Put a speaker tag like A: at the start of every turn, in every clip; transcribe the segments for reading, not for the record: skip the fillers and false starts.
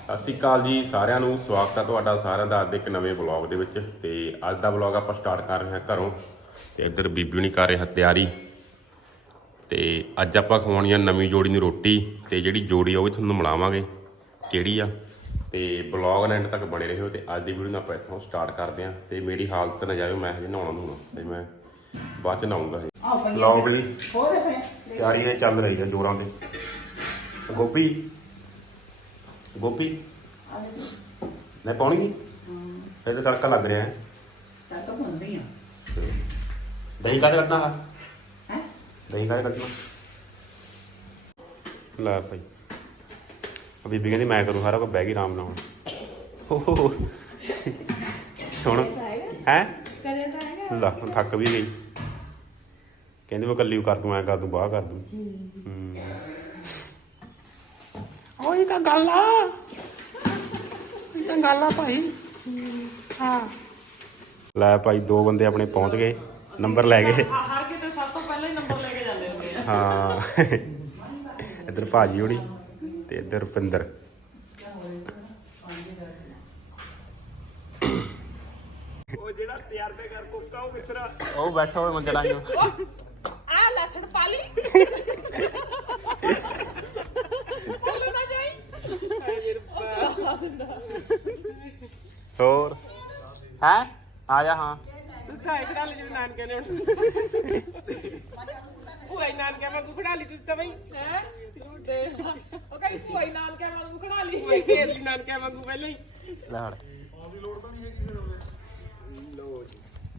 A: ਸਤਿ ਸ਼੍ਰੀ ਅਕਾਲ ਜੀ ਸਾਰਿਆਂ ਨੂੰ। ਸਵਾਗਤ ਹੈ ਤੁਹਾਡਾ ਸਾਰਿਆਂ ਦਾ ਅੱਜ ਦੇ ਇੱਕ ਨਵੇਂ ਵਲੌਗ ਦੇ ਵਿੱਚ। ਤੇ ਅੱਜ ਦਾ ਵਲੌਗ ਆਪਾਂ ਸਟਾਰਟ ਕਰ ਰਹੇ ਹਾਂ ਘਰੋਂ। ਤੇ ਇੱਧਰ ਬੀਬੀ ਨਹੀਂ ਕਰ ਰਿਹਾ ਤਿਆਰੀ। ਤੇ ਅੱਜ ਆਪਾਂ ਖਵਾਉਣੀ ਆ ਨਵੀਂ ਜੋੜੀ ਨੂੰ ਰੋਟੀ। ਤੇ ਜਿਹੜੀ ਜੋੜੀ ਆ ਉਹ ਵੀ ਤੁਹਾਨੂੰ ਮਿਲਾਵਾਂਗੇ ਕਿਹੜੀ ਆ। ਤੇ ਵਲੌਗ ਐਂਡ ਤੱਕ ਬਣੇ ਰਹੋ। ਤੇ ਅੱਜ ਦੀ ਵੀਡੀਓ ਨੂੰ ਆਪਾਂ ਇੱਥੋਂ ਸਟਾਰਟ ਕਰਦੇ ਹਾਂ। ਤੇ ਮੇਰੀ ਹਾਲਤ ਨਾ ਜਾਇਓ, ਮੈਂ ਹਜੇ ਨਹਾਉਣਾ ਧੋਣਾ ਤੇ ਮੈਂ ਬਾਅਦ 'ਚ ਨਹਾਊਂਗਾ। ਵਲੌਗ ਦੀ ਤਿਆਰੀ ਇਹ ਚੱਲ ਰਹੀ ਹੈ ਜੋਰਾਂ ਤੇ। ਗੋਪੀ ਲੈ ਪਾਉਣੀ ਨੀ ਫਿਰ ਤਾਂ ਤੜਕਾ ਲੱਗ ਰਿਹਾ ਹੈ। ਦਹੀਂ ਕਾਹਦੇ ਕੱਢਣਾ ਹੈ? ਦਹੀਂ ਕਾਹਦੇ ਕੱਢਣਾ? ਲੈ ਭਾਈ ਬੀਬੀ ਕਹਿੰਦੀ ਮੈਂ ਕਰੂ ਸਾਰਾ ਕੁਝ, ਬਹਿ ਗਈ ਆਰਾਮ ਨਾਲ। ਹੁਣ ਹੈ ਲਾ ਹੁਣ ਥੱਕ ਵੀ ਗਈ। ਕਹਿੰਦੀ ਮੈਂ ਇਕੱਲੀ ਕਰ ਦੂੰ, ਐਂ ਕਰ ਦੂੰ, ਬਾਹ ਕਰ ਦੂੰ। ਉਹੀ ਤਾਂ ਗੱਲ ਆ, ਤਾਂ ਗੱਲ ਆ ਭਾਈ। ਹਾਂ ਲੈ ਭਾਈ ਦੋ ਬੰਦੇ ਆਪਣੇ ਪਹੁੰਚ ਗਏ, ਨੰਬਰ ਲੈ ਗਏ।
B: ਹਰ ਕਿਤੇ ਸਭ ਤੋਂ ਪਹਿਲਾਂ ਹੀ ਨੰਬਰ ਲੈ ਕੇ ਜਾਂਦੇ ਹੁੰਦੇ ਆ।
A: ਹਾਂ ਇੱਧਰ ਭਾਜੀ ਹੋਣੀ ਤੇ ਇੱਧਰ ਰੁਪਿੰਦਰ।
B: ਉਹ ਜਿਹੜਾ ਤਜਰਬੇਕਾਰ ਕੁੱਕਾ ਉਹ ਕਿੱਧਰ?
A: ਉਹ ਬੈਠਾ ਹੋਇਆ ਮੰਜਣਾ ਹੀ।
B: ਆ ਲਸਣ ਪਾ ਲਈ। ਬੋਲੋ ਨਾ ਜਾਈ।
A: ਹੋਰ ਹੈ ਆ ਜਾ। ਹਾਂ
B: ਤੂੰ ਸਾਇ ਖੜਾ ਲਈ ਜਿਵੇਂ ਨਾਨਕੇ ਨੇ ਹੁਣ। ਭੂਆ ਨਾਨਕੇ ਵਾਂਗੂ ਖੜਾ ਲਈ ਤੁਸੀਂ ਤਾਂ ਬਈ। ਹੈ ਝੂਠੇ। ਉਹ ਕਹਿੰਦੀ ਭੂਆ ਨਾਨਕੇ ਵਾਂਗੂ ਖੜਾ ਲਈ। ਭੂਆ ਘੇਰ ਲਈ ਨਾਨਕੇ ਵਾਂਗੂ ਪਹਿਲਾਂ ਹੀ।
A: ਲੈ ਹੜ
B: ਦੀ ਲੋੜ ਤਾਂ ਨਹੀਂ ਹੈਗੀ ਫਿਰ। ਲੋ ਜੀ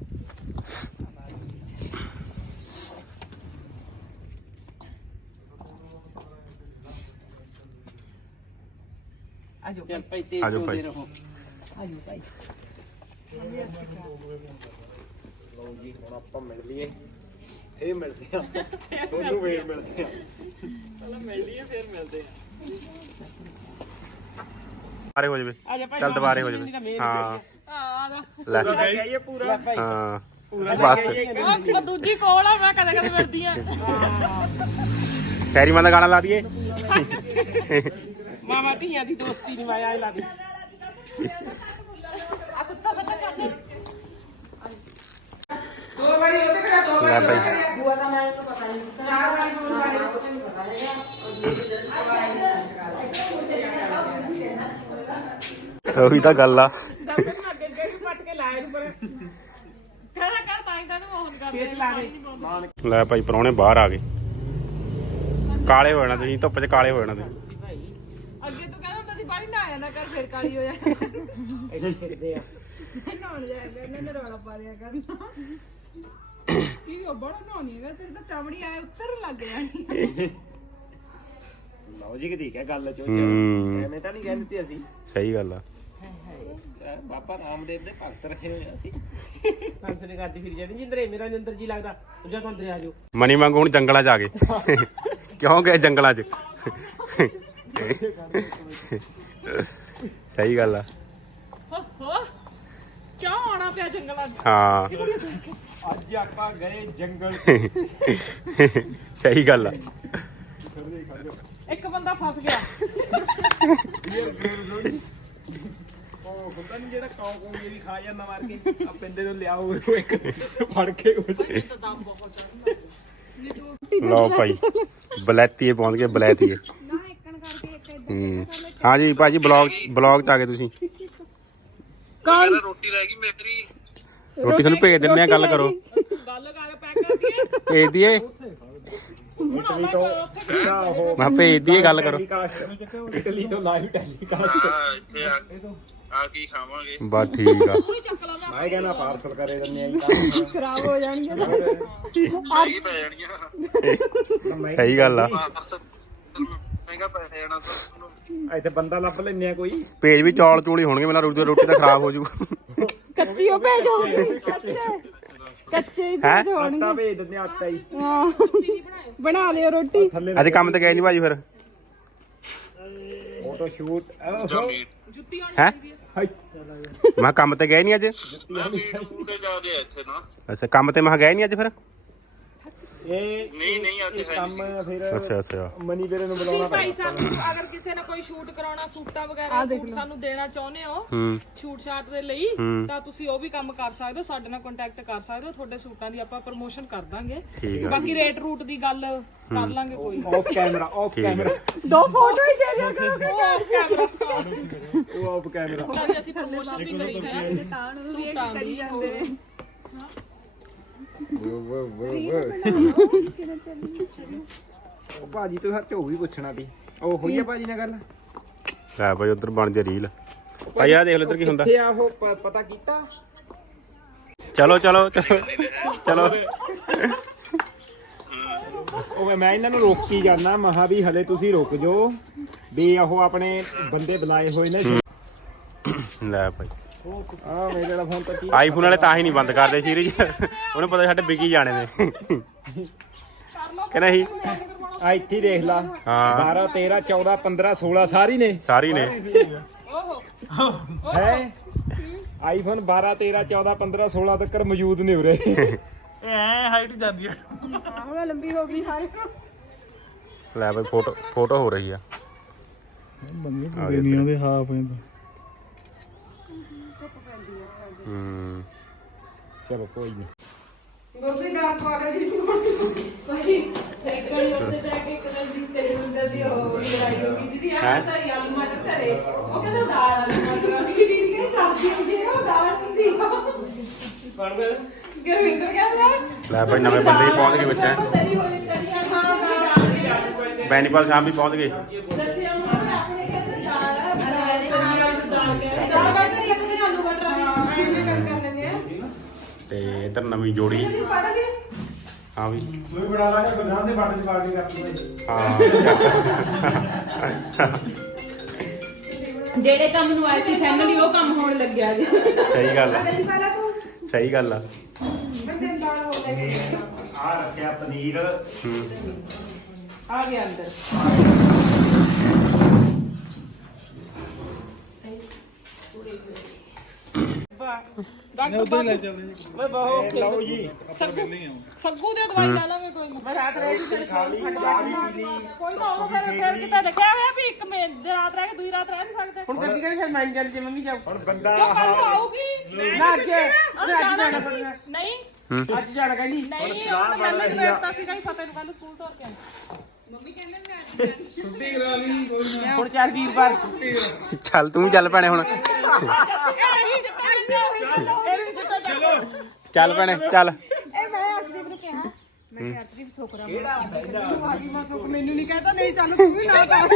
B: ਆਜੋ ਭਾਈ ਤੇਜ਼ ਬੋਲਦੇ ਰਹੋ। ਆਜੋ ਭਾਈ। ਲਓ ਜੀ ਹੁਣ ਆਪਾਂ ਮਿਲ ਲਈਏ, ਫੇਰ ਮਿਲਦੇ ਆ ਤੁਹਾਨੂੰ, ਫੇਰ ਮਿਲਦੇ ਆ। ਪਹਿਲਾਂ ਮਿਲ ਲਈਏ ਫੇਰ ਮਿਲਦੇ ਆ।
A: ਦੁਬਾਰੇ ਹੋ ਜਾਵੇ, ਚੱਲ ਦੁਬਾਰੇ ਹੋ ਜਾਵੇ। ਹਾਂ ਲੈ
B: ਇਹ ਪੂਰਾ
A: ਹਾਂ ਬਸ
B: ਉਹ ਦੂਜੀ ਕੋਲ ਆ, ਮੈਂ ਕਦੇ ਕਦੇ ਮਿਲਦੀ ਆ।
A: ਸ਼ਹਿਰੀ ਮਾਂ ਦਾ ਗਾਣਾ ਲਾ ਦਈਏ।
B: ਮਾਮਾ ਧੀਆਂ ਦੀ ਦੋਸਤੀ ਨਹੀਂ ਮਾਇਆ ਲਾ ਦੀ। ਦੋ ਵਾਰੀ ਉਹਦੇ ਕਰਾ, ਦੋ
A: ਲੈ
B: ਵਾਰੀ
A: ਭਾਈ
C: ਬੁਆ ਦਾ ਮੈਨੂੰ ਪਤਾ ਨਹੀਂ।
B: ਚਾਰ ਵਾਰੀ ਬੋਲ ਵਾਰੀ
C: ਕੁਝ ਨਹੀਂ ਪਤਾ ਹੈਗਾ।
A: ਉਹੀ ਤਾਂ ਗੱਲ ਆ।
B: ਦੱਸ ਨਾ ਅੱਗੇ ਵੀ ਪੱਟ ਕੇ ਲਾਇਆ ਨੂੰ ਪਰ ਕਹਿੰਦਾ ਕਰ ਤਾਂ ਹੀ ਤੈਨੂੰ ਮੋਹਨ ਕਰਦੇ ਲਾ ਦੇ।
A: ਲੈ ਭਾਈ ਪ੍ਰਾਹੁਣੇ ਬਾਹਰ ਆ ਗਏ। ਕਾਲੇ ਹੋ ਜਾਣਾ ਤੁਸੀਂ, ਧੁੱਪ 'ਚ ਕਾਲੇ ਹੋ ਜਾਣਾ ਤੁਸੀਂ।
B: ਅੱਗੇ ਤੂੰ ਕਹਿੰਦਾ ਹੁੰਦਾ ਸੀ ਬਾਹਲੀ ਨਾ ਆਇਆ ਨਾ ਕਰ, ਫਿਰ ਕਾਲੀ ਹੋ ਜਾ। ਇੱਥੇ ਫਿਰਦੇ ਆ ਨਹਾਉਣ ਜਾਏਗਾ, ਇਹਨਾਂ ਨੇ ਰੌਲਾ ਪਾ ਦਿਆ ਕਰਨਾ। ਕੀ ਉਹ ਬੜਾ ਨਹਾਉਣੀ ਹੈਗਾ, ਤੇਰੀ ਤਾਂ ਚਮੜੀ ਆਏ ਉੱਤਰ ਲੱਗ ਜਾਣੀ।
D: ਲੌਜਿਕ ਠੀਕ ਹੈ ਗੱਲ ਚੋ।
A: ਹੂੰ
D: ਐਵੇਂ ਤਾਂ ਨਹੀਂ ਕਹਿ ਦਿੱਤੀ ਅਸੀਂ।
A: ਸਹੀ ਗੱਲ ਆ।
D: ਬਾਬਾ ਰਾਮਦੇਵ ਦੇ ਭਗਤ ਰਹੇ ਹੋਏ ਅਸੀਂ।
B: ਹੰਸਨੇ ਕਰਦੀ ਫਿਰ ਜਾਣੀ ਜਿੰਦਰੇ, ਮੇਰਾ ਨਿੰਦਰ ਜੀ ਲੱਗਦਾ ਜਾ ਤੋਂ ਅੰਦਰ ਆ ਜਾਓ।
A: ਮਨੀ ਵਾਂਗੂ ਹੁਣ ਜੰਗਲਾਂ 'ਚ ਆ ਗਏ। ਕਿਉਂ ਗਏ ਜੰਗਲਾਂ 'ਚ? ਸਹੀ ਗੱਲ ਆ।
B: ਕਿਉਂ ਆਉਣਾ ਪਿਆ ਜੰਗਲਾਂ 'ਚ?
A: ਹਾਂ
D: ਅੱਜ ਆਪਾਂ ਗਏ ਜੰਗਲ।
A: ਸਹੀ ਗੱਲ ਆ।
B: ਇੱਕ ਬੰਦਾ ਫਸ ਗਿਆ।
D: ਉਹ ਹੁੰਦਾ ਨਹੀਂ ਜਿਹੜਾ ਕੌਂ ਕੌਂ ਵੀ ਖਾ ਜਾਂਦਾ ਮਾਰ ਕੇ। ਆ ਪਿੰਡੇ ਤੋਂ ਲਿਆਓ ਇੱਕ ਫੜ ਕੇ ਕੁਝ।
A: ਲਓ ਭਾਈ ਬਲੈਤੀਏ ਪਹੁੰਚ ਗਏ, ਬਲੈਤੀਏ। ਹਾਂ ਜੀ ਭਾਜੀ ਬਲੌਗ 'ਚ ਆ ਗਏ ਤੁਸੀਂ।
B: ਕੌਣ?
D: ਰੋਟੀ ਰਹਿ ਗਈ ਮੇਰੀ।
A: ਰੋਟੀ ਤੁਹਾਨੂੰ ਭੇਜ ਦਿੰਦੇ ਆ, ਗੱਲ ਕਰੋ।
B: ਗੱਲ ਕਰ ਪੈਕ ਕਰ ਦਈਏ।
A: ਭੇਜ ਦਈਏ, ਮੈਂ ਭੇਜ ਦਈਏ, ਗੱਲ ਕਰੋ।
D: ਇਟਲੀ ਤੋਂ ਲਾਈਵ ਟੈਲੀਕਾਸਟ। ਆ ਕੀ ਖਾਵਾਂਗੇ?
A: ਬਸ ਠੀਕ ਆ।
D: ਮੈਂ ਕਹਿੰਦਾ ਪਾਰਸਲ ਕਰੇ ਦਿੰਦੇ ਆ।
B: ਖਰਾਬ ਹੋ ਜਾਣਗੇ।
D: ਮਹਿੰਗੀ ਪੈ ਜਾਣੀਆਂ।
A: ਸਹੀ ਗੱਲ ਆ।
D: ਮਹਿੰਗਾ ਪੈ ਜਾਣਾ ਇੱਥੇ ਬੰਦਾ ਲੱਭ ਲੈਣੇ ਆ ਕੋਈ।
A: ਭੇਜ ਵੀ ਚੌਲ ਚੂਲ ਹੀ ਹੋਣਗੇ, ਮੇਰਾ ਰੋਟੀ ਤਾਂ ਖਰਾਬ ਹੋ ਜੂ।
B: ਕੱਚੀ ਉਹ ਭੇਜ ਹੋਣਗੇ, ਕੱਚੇ ਹੀ ਭੇਜ ਹੋਣਗੇ।
D: ਆਟਾ ਭੇਜ ਦਿੰਦੇ ਆ, ਆਟਾ ਹੀ।
B: ਹਾਂ ਬਣਾ ਲਿਓ ਰੋਟੀ।
A: ਅੱਜ ਕੰਮ ਤੇ ਗਏ ਨਹੀਂ ਭਾਜੀ ਫਿਰ?
D: ਫੋਟੋ ਸ਼ੂਟ
B: ਜੁੱਤੀ ਆਉਣੀ
A: ਹੈ
D: ਹਾਈ।
A: ਮੈਂ ਕੰਮ ਤੇ ਗਏ ਨਹੀਂ ਅੱਜ। ਅੱਛਾ ਕੰਮ ਤੇ ਮੈਂ ਗਏ ਨਹੀਂ ਅੱਜ ਫਿਰ?
D: ਇਹ ਕੰਮ ਫਿਰ
A: ਅੱਛਾ
D: ਮਨੀ ਵੀਰੇ ਨੂੰ
B: ਤੁਸੀਂ
D: ਬੁਲਾਉਣਾ
B: ਭਾਈ ਸਾਨੂੰ ਅਗਰ ਕਿਸੇ ਨੇ ਕੋਈ ਸ਼ੂਟ ਕਰਾਉਣਾ ਸੂਟਾਂ ਵਗੈਰਾ ਸੂਟ ਸਾਨੂੰ ਦੇਣਾ ਚਾਹੁੰਦੇ ਹੋ ਸ਼ੂਟ ਸ਼ਾਟ ਦੇ ਲਈ ਤਾਂ ਤੁਸੀਂ ਉਹ ਵੀ ਕੰਮ ਕਰ ਸਕਦੇ ਹੋ ਸਾਡੇ ਨਾਲ ਕੰਟੈਕਟ ਕਰ ਸਕਦੇ ਹੋ ਤੁਹਾਡੇ ਸੂਟਾਂ ਦੀ ਆਪਾਂ ਪ੍ਰਮੋਸ਼ਨ ਕਰ ਦਾਂਗੇ ਬਾਕੀ ਰੇਟ ਰੂਟ ਦੀ ਗੱਲ ਕਰ ਲਾਂਗੇ ਕੋਈ
D: ਆਫ ਕੈਮਰਾ
B: ਦੋ ਫੋਟੋ ਹੀ ਦੇ ਦਿਓ ਉਹ ਆਫ ਕੈਮਰਾ
D: ਉਹ ਆਫ ਕੈਮਰਾ
B: ਸੂਟਾਂ ਦੀ ਅਸੀਂ ਪ੍ਰਮੋਸ਼ਨ ਵੀ ਕਰੀ ਹੈ ਸੂਟਾਂ ਦੀ
D: ਉਹ ਭਾਜੀ ਤੋਂ ਸੱਚ ਉਹ ਵੀ ਪੁੱਛਣਾ ਸੀ ਉਹ ਹੋਈ ਆ ਭਾਜੀ ਨਾਲ ਗੱਲ
A: ਲੈ ਭਾਈ ਉਧਰ ਬਣ ਜੇ ਰੀਲ ਭਾਈ ਆ ਦੇਖ ਲਓ ਇੱਧਰ ਕੀ ਹੁੰਦਾ
D: ਕਿੱਥੇ ਆ ਉਹ ਪਤਾ ਕੀਤਾ
A: ਚਲੋ
D: ਉਹ ਮੈਂ ਇਹਨਾਂ ਨੂੰ ਰੋਕੀ ਜਾਂਦਾ ਮਹਾ ਵੀ ਹਲੇ ਤੁਸੀਂ ਰੁਕ ਜਾਓ ਵੀ ਉਹ ਆਪਣੇ ਬੰਦੇ ਬੁਲਾਏ ਹੋਏ ਨੇ
A: ਲੈ ਭਾਈ
D: ਆ ਮੇਰੇ ਵਾਲਾ ਫੋਨ ਤਾਂ ਕੀ
A: ਆਈਫੋਨ ਵਾਲੇ ਤਾਂ ਹੀ ਨਹੀਂ ਬੰਦ ਕਰਦੇ ਸੀਰੀਜ਼ ਉਹਨੂੰ ਪਤਾ ਸਾਡੇ ਵਿਕੀ ਜਾਣੇ ਨੇ ਕਿ ਨਹੀਂ
D: ਆ ਇੱਥੇ ਹੀ ਦੇਖ ਲਾ
A: ਹਾਂ
D: 12 13 14 15 16 ਸਾਰੀ ਨੇ
A: ਸਾਰੀ ਨੇ
D: ਹੈ ਆਈਫੋਨ 12 13 14 15 16 ਤੱਕ ਮੌਜੂਦ ਨੇ ਉਰੇ
E: ਐ ਹਾਈਟ ਜਾਂਦੀ ਆ
B: ਹੁਣ ਲੰਬੀ ਹੋ ਗਈ ਸਾਰੇ
A: ਲੈ ਭਾਈ ਫੋਟੋ ਹੋ ਰਹੀ ਆ
E: ਬੰਦੇ ਪੂਰੇ ਨਹੀਂ ਆਉਂਦੇ ਹਾਫ ਪੈਂਦਾ
D: ਚਲੋ ਕੋਈ ਨਹੀਂ
B: ਗੋਪੀ ਦਾ ਪਾਗਲ ਦੀ ਕੋਈ ਇੱਕ ਵਾਰੀ ਉੱਤੇ ਜਾ ਕੇ ਇੱਕ ਦਿਨ ਦੀ ਤੇਰੇ ਅੰਦਰ ਦੀ ਹੋ ਲੜਾਈ ਹੋ ਗਈ ਦੀਦੀ ਆ ਤਾਰੀ ਆਲੂ ਮਟਰ ਧਰੇ ਉਹ ਕਹਿੰਦਾ ਦਾਲ ਆਲੂ ਮਟਰ ਆ ਗਈ ਦੀਦੀ ਕਹਿੰਦੀ ਸਬਜ਼ੀ ਹੁੰਦੀ ਆ ਉਹ ਦਾਲ ਹੁੰਦੀ ਆ
D: ਬਣ ਗਿਆ
B: ਗੁਰਵਿੰਦਰ ਕਹਿੰਦਾ
A: ਲੈ ਭਾਈ ਨਵੇਂ ਬੰਦੇ ਹੀ ਪਹੁੰਚ ਗਏ ਵਿੱਚ
B: ਤੇਰੀ ਹੋਈ ਕਰੀਆਂ ਹਾਂ ਦਾਲ
A: ਬੈਨੀਪਾਲ ਸ਼ਾਮ ਵੀ ਪਹੁੰਚ ਗਏ
B: ਦੱਸਿਆ ਮੈਂ ਆਪਣੇ ਕਹਿੰਦਾ ਦਾਲ ਦਾਲ ਕਹਿੰਦੇ ਆਪਣੇ ਆਲੂ ਮਟਰ ਦੀ ਐਵੇਂ ਕਰ ਲੈਂਦੇ ਆ
A: ਤੇ ਇੱਧਰ ਨਵੀਂ ਜੋੜੀ ਹਾਂ ਵੀ
D: ਕੋਈ ਬਣਾ ਲਾਂਗੇ ਗੁਰਨਾਮ ਦੇ ਬਾਟੇ ਚ ਪਾਰਟੀ ਕਰਤੀ
A: ਹਾਂ
B: ਜਿਹੜੇ ਕੰਮ ਨੂੰ ਆਏ ਸੀ ਫੈਮਿਲੀ ਉਹ ਕੰਮ ਹੋਣ ਲੱਗਿਆ ਜੀ
A: ਸਹੀ ਗੱਲ ਆ ਸਹੀ ਗੱਲ ਆ
D: ਆ ਰੱਖਿਆ ਪਨੀਰ
B: ਆ ਗਿਆ ਅੰਦਰ ਡਾਕਟਰ
E: ਲੈ ਚੱਲਦੇ
B: ਮੈਂ ਬਹੁਤ
D: ਲਓ ਜੀ
B: ਸੱਗੂ ਦੇ ਦਵਾਈ ਲੈ ਲਾਂਗੇ ਕੋਈ ਨਾ
D: ਮੈਂ ਰਾਤ ਰਹਿ ਗਈ ਤੇਰੇ ਖਾਲੀ ਚਾਹ ਵੀ ਪੀ ਲਈ
B: ਕੋਈ ਨਾ ਉਹ ਫਿਰ ਕਿਤੇ ਲਿਖਿਆ ਹੋਇਆ ਵੀ ਇੱਕ ਰਾਤ ਰਹਿ ਕੇ ਦੂਜੀ ਰਾਤ ਰਹਿ ਨਹੀਂ ਸਕਦੇ
E: ਹੁਣ ਗੱਡੀ ਕਹਿੰਦੇ ਫਿਰ ਮੈਂ ਚੱਲ ਜੇ ਮੰਮੀ ਜਾਓ
D: ਹੁਣ ਬੰਦਾ
B: ਕਿਉਂ ਕੱਲ ਨੂੰ ਆਊਗੀ
E: ਨਾ ਅੱਜ
B: ਨਹੀਂ
E: ਅੱਜ ਜਾਣਾ ਕਹਿੰਦੀ
B: ਨਹੀਂ ਉਹ ਤਾਂ ਪਹਿਲਾਂ ਹੀ ਰੇਟਦਾ ਸੀਗਾ ਹੀ ਫਤਿਹ ਨੂੰ ਕੱਲ ਸਕੂਲ ਤੋਂ ਕੇ
E: ਛੁੱਟੀ ਕਰਾ ਲਈ ਕੋਈ ਨਾ ਹੁਣ ਚੱਲ ਵੀਰਵਾਰ
A: ਚੱਲ ਤੂੰ ਚੱਲ ਭੈਣੇ ਹੁਣ ਚੱਲ ਭੈਣੇ ਚੱਲ
B: ਮੈਨੂੰ ਨਹੀਂ ਕਹਿੰਦਾ ਨਹੀਂ ਚੱਲ ਤੂੰ ਵੀ ਨਾ ਕਰ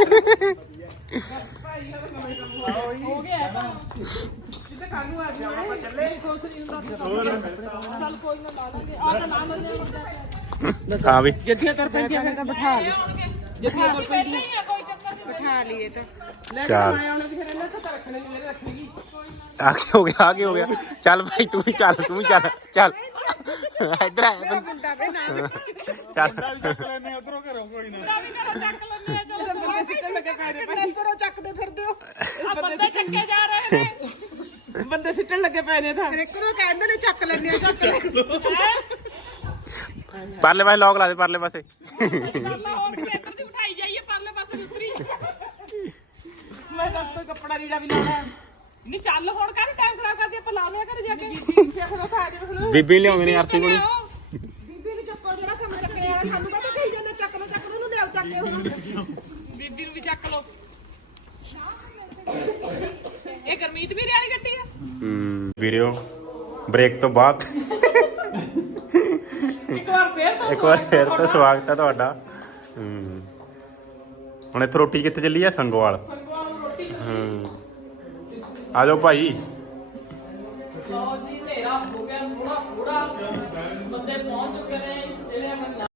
B: ਹੋ ਗਿਆ ਜਿੱਦਾਂ ਕੱਲ ਨੂੰ ਆ ਜਾਣਾ ਚੱਲੇ ਖੁਸ਼ ਨਹੀਂ ਹੁੰਦਾ ਚੱਲ ਕੋਈ ਨਾ ਲਾ ਲਾਂਗੇ ਆ ਤਾਂ ਲਾ ਲੈਂਦੇ
A: ਹਾਂ ਵੀ
E: ਜੱਦੀਆਂ ਕਰ ਪੈਂਦੀਆਂ ਫਿਰ ਤਾਂ ਬਿਠਾ ਲਈ
B: ਜੱਦੀਆਂ ਕੋਲ ਪੈਂਦੀ ਹੈ ਕੋਈ ਚੱਕਰ ਨਹੀਂ
E: ਬਿਠਾ ਲਈਏ ਤਾਂ ਲੈ ਕੇ
A: ਚੱਲ
E: ਆਏ ਉਹਨੇ ਫਿਰ ਇਹਨਾਂ ਤੋਂ ਰੱਖਣੇ ਨਹੀਂ ਮੇਰੇ ਰੱਖੇਗੀ
A: ਆ ਕੀ ਹੋ ਗਿਆ ਚੱਲ ਭਾਈ ਤੂੰ ਵੀ ਚੱਲ ਚੱਲ ਇੱਧਰ ਆ
E: ਮੁੰਡਾ ਵੇ ਨਾ
A: ਚੱਲ
E: ਚੱਕ ਲੈਨੇ ਉਧਰੋਂ ਘਰੋਂ ਕੋਈ ਨਾ
B: ਵੀ ਘਰੋਂ ਚੱਕ ਲੈਂਦੇ ਆ ਚਲੋ
E: ਬੰਦੇ ਸਿੱਟਣ ਲੱਗੇ ਪਏ ਨੇ ਭਾਈ
B: ਘਰੋਂ ਚੱਕਦੇ ਫਿਰਦੇ ਹੋ ਆ ਬੰਦੇ ਚੱਕੇ ਜਾ ਰਹੇ ਨੇ
E: ਬੰਦੇ ਸਿੱਟਣ ਲੱਗੇ ਪਏ ਨੇ ਤਾਂ
B: ਕਿਉਂ ਕਹਿੰਦੇ ਨੇ ਚੱਕ ਲੈਂਦੇ ਆ ਚੱਕ ਲੈ
A: ਪਰਲੇ ਪਾਸੇ ਲੋਕ ਲਾ ਦੇ ਪਰਲੇ ਪਾਸੇ
B: ਅੱਲਾ ਹੋਰ ਕਿ ਇੱਧਰ ਦੀ ਉਠਾਈ ਜਾਈਏ ਪਰਲੇ ਪਾਸੇ ਦੀ ਉਤਰੀ
E: ਮੈਂ ਤਾਂ ਕੋਈ ਕੱਪੜਾ ਲੀੜਾ ਵੀ ਲਾਉਣਾ
B: ਨਹੀਂ ਚੱਲ ਹੁਣ ਕਰ ਟਾਈਮ ਖਰਾਬ ਕਰਦੀ ਆਪਾਂ ਲਾਉਣੇ ਕਰ ਜਾ ਕੇ
E: ਕਿੱਥੇ ਖਲੋ ਖਾ ਜੇ ਖਲੋ
A: ਬੀਬੀ ਲਿਆਉਂਦੇ ਨੇ ਆਰਤੀ ਕੋਲ
B: ਬੀਬੀ ਨੂੰ ਚੱਕੋ ਜਿਹੜਾ ਕੰਮ ਚੱਕੇ ਵਾਲਾ ਸਾਨੂੰ ਪਤਾ ਕਹੀ ਜਾਂਦੇ ਚੱਕ ਲੋ ਨੂੰ ਲਿਆਓ ਚੱਕ ਕੇ ਹੁਣ ਬੀਬੀ ਨੂੰ ਵੀ ਚੱਕ ਲੋ ਇਹ ਗਰਮੀਤ ਵੀ ਰਿਆਲੀ ਗੱਡੀ ਆ
A: ਵੀਰਿਓ ਬ੍ਰੇਕ ਤੋਂ ਬਾਅਦ
B: ਇੱਕ ਵਾਰ ਫੇਰ
A: ਤਾਂ ਸਵਾਗਤ ਹੈ ਤੁਹਾਡਾ ਹੁਣ ਇੱਥੇ ਰੋਟੀ ਕਿੱਥੇ ਚੱਲੀ ਆ ਸੰਗੋਵਾਲ ਆ ਜਾਓ ਭਾਈ
B: ਲਓ ਜੀ ਹਨੇਰਾ ਹੋ ਗਿਆ ਥੋੜਾ ਬੰਦੇ ਪਹੁੰਚ ਚੁੱਕੇ ਨੇ ਜਿਹੜੇ